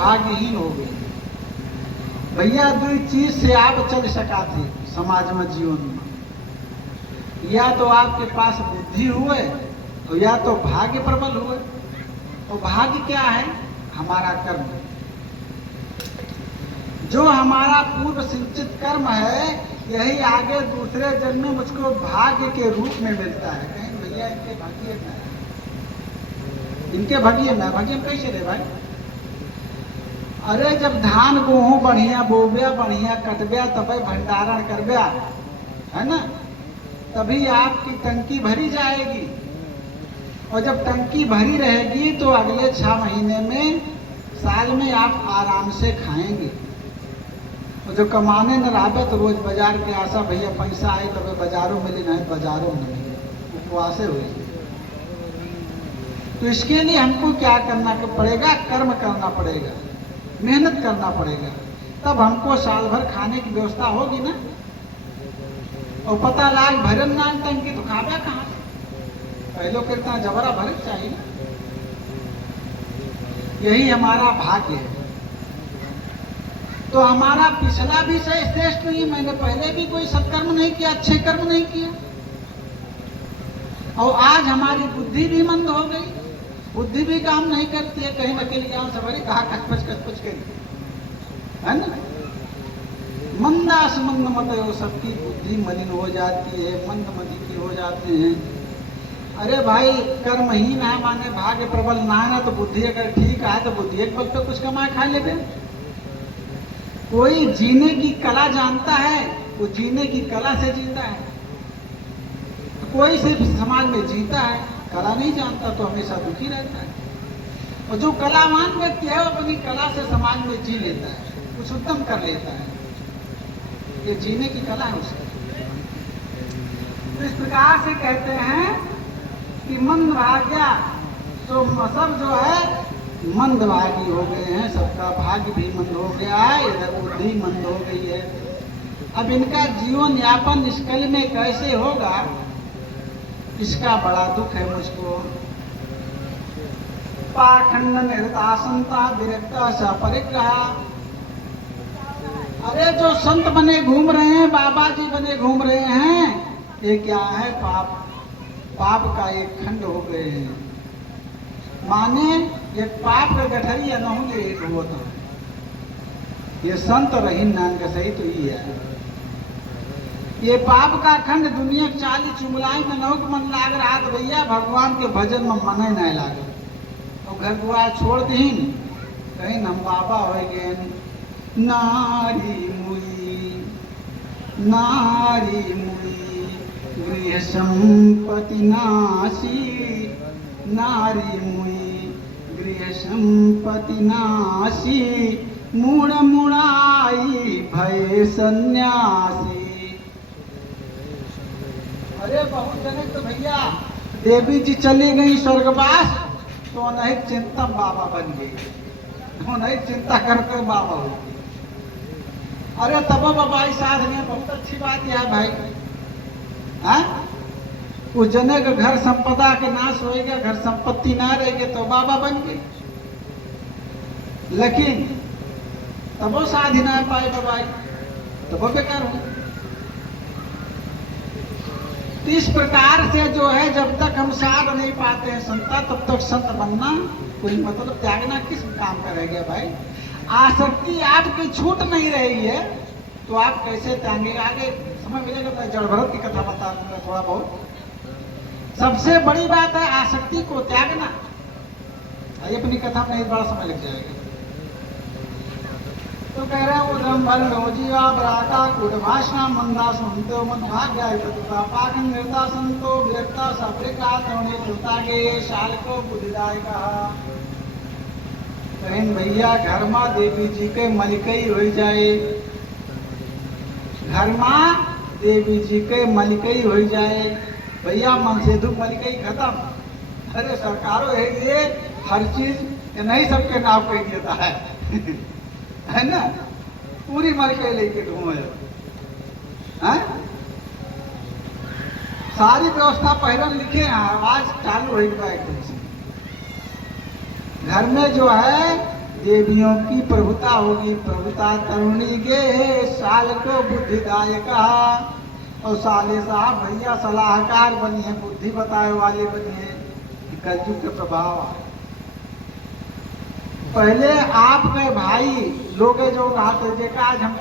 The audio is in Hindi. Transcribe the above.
भाग्यहीन हो गई। भैया दो चीज से आप चल सका थे समाज में, जीवन में, या तो आपके पास बुद्धि हुए और या तो भाग्य प्रबल हुए। और भाग्य क्या है? हमारा कर्म। जो हमारा पूर्व सिंचित कर्म है, यही आगे दूसरे जन्म में मुझको भाग्य के रूप में मिलता है। कहीं भैया इनके भाग्य में, इनके भाग्य में, भाग्य में कैसे रे भाई? अरे जब धान गेहूं बढ़िया बोबिया, बढ़िया कटबिया, तब भंडारण करबिया, है ना, तभी आपकी टंकी भरी जाएगी। और जब टंकी भरी रहेगी तो अगले 6 महीने में, साल में आप आराम से खाएंगे। और जो कमाने न रहा तो रोज बाजार के आशा, भैया पैसा आए तब बाजारों में लेना है, बाजारों में नहीं, उपवासे हुए। तो इसके लिए हमको क्या करना पड़ेगा? कर्म करना पड़ेगा, मेहनत करना पड़ेगा, तब हमको साल भर खाने की व्यवस्था होगी ना। और पता लाग भरन नाम टंकी तो खावे कहाँ? पहले कितना जबरा भरन चाहिए ना। यही हमारा भाग्य है। तो हमारा पिछला भी से श्रेष्ठ नहीं, मैंने पहले भी कोई सत्कर्म नहीं किया, अच्छे कर्म नहीं किया, और आज हमारी बुद्धि भी मंद हो गई, बुद्धि भी काम नहीं करती है। कहीं अकेले गांव से भरी कहा कचपच करी, है ना। मंदास मंद मत हो, सबकी बुद्धि मलिन हो जाती है, मंद मति की हो जाते हैं। अरे भाई कर्महीन है माने भाग्य प्रबल ना है ना, तो बुद्धि अगर ठीक है तो बुद्धि एक बल पे कुछ कमा खा ले। कोई जीने की कला जानता है, वो जीने की कला से जीता है। कोई सिर्फ समाज में जीता है, कला नहीं जानता तो हमेशा दुखी रहता है। और जो कलावान व्यक्ति है वो अपनी कला से समाज में जी लेता है, कुछ उत्तम कर लेता है। ये जीने की कला है उसकी। तो इस प्रकार से कहते हैं कि मंद भाग्या, तो सब जो है मंदभागी हो गए हैं, सबका भाग्य भी मंद हो गया है, इधर बुद्धि मंद हो गई है। अब इनका जीवन यापन इस कल में कैसे होगा, इसका बड़ा दुख है मुझको। पाखंड निर्दासनता विरक्ता सा परिग्रह। अरे जो संत बने घूम रहे हैं, बाबा जी बने घूम रहे हैं, ये क्या है? पाप, पाप का एक खंड हो गए हैं। माने ये पाप का गठरी अनहु ये एक होता। ये संत रही नान का सही तो ये है। ये पाप का खंड दुनिया चाली चुंगलाई में नौक मन लाग रहा तो भैया भगवान के भजन में मन ही नहीं लागे। तो घर दुआ छोड़ दीन, कहीं हम बाबा हो गए। नारी मुई, नारी मुई गृह संपत्ति नासी, नारी मुई गृह संपत्ति नासी, मुड़ मुड़ाई भय सन्यासी। अरे बहुत जनक तो भैया देवी जी चली गई स्वर्गवास, तो अनहित चिंतन बाबा बन गई, अनहित चिंता करके बाबा हो गई। अरे तब बाबा साधने बहुत अच्छी बात है भाई। हाँ? उस जने का घर संपदा के नाश होएगा, घर संपत्ति ना रहेगी तो बाबा बन गए। लेकिन तब वो साधि ना पाए बाबा, तब वो बेकार हो। इस प्रकार से जो है जब तक हम साध नहीं पाते हैं संता, तब तक संत बनना कोई मतलब त्यागना किस काम का रह गया भाई। आसक्ति आपकी छूट नहीं रही है तो आप कैसे त्यागेंगे? आगे समय मिलेगा तो जड़ भरत की कथा बता दूंगा थोड़ा बहुत। सबसे बड़ी बात है आसक्ति को त्यागना। अपनी कथा में एक बड़ा समय लग जाएगा। तो कह रहे हैं उदम भल जीवा बराटा कुड भाषा मंदा सुनते मन भाग्य प्रतिभा पाकन निर्ता संतो विरक्ता सप्रिका तोड़े चुता गे शाल को बुद्धिदाय कहा। बहन भैया घर माँ देवी जी के मलिकई हो जाए, घर माँ देवी जी के मलिकई हो जाए भैया, मन से दुख मलिकई खत्म। अरे सरकारों है ये हर चीज नहीं सबके नाम कह देता है है ना, पूरी मलिकई लेके घूमे। सारी व्यवस्था पहले लिखे हैं, आवाज चालू हो गया एकदम से। घर में जो है देवियों की प्रभुता होगी, प्रभुता तरुणी गे, साल को बुद्धिदायका। और साले साहब भैया सलाहकार बनिए, बुद्धि बताए वाले बनिए, कलयुग के प्रभाव आए। पहले आपके भाई लोग जो कहा थे, आज हम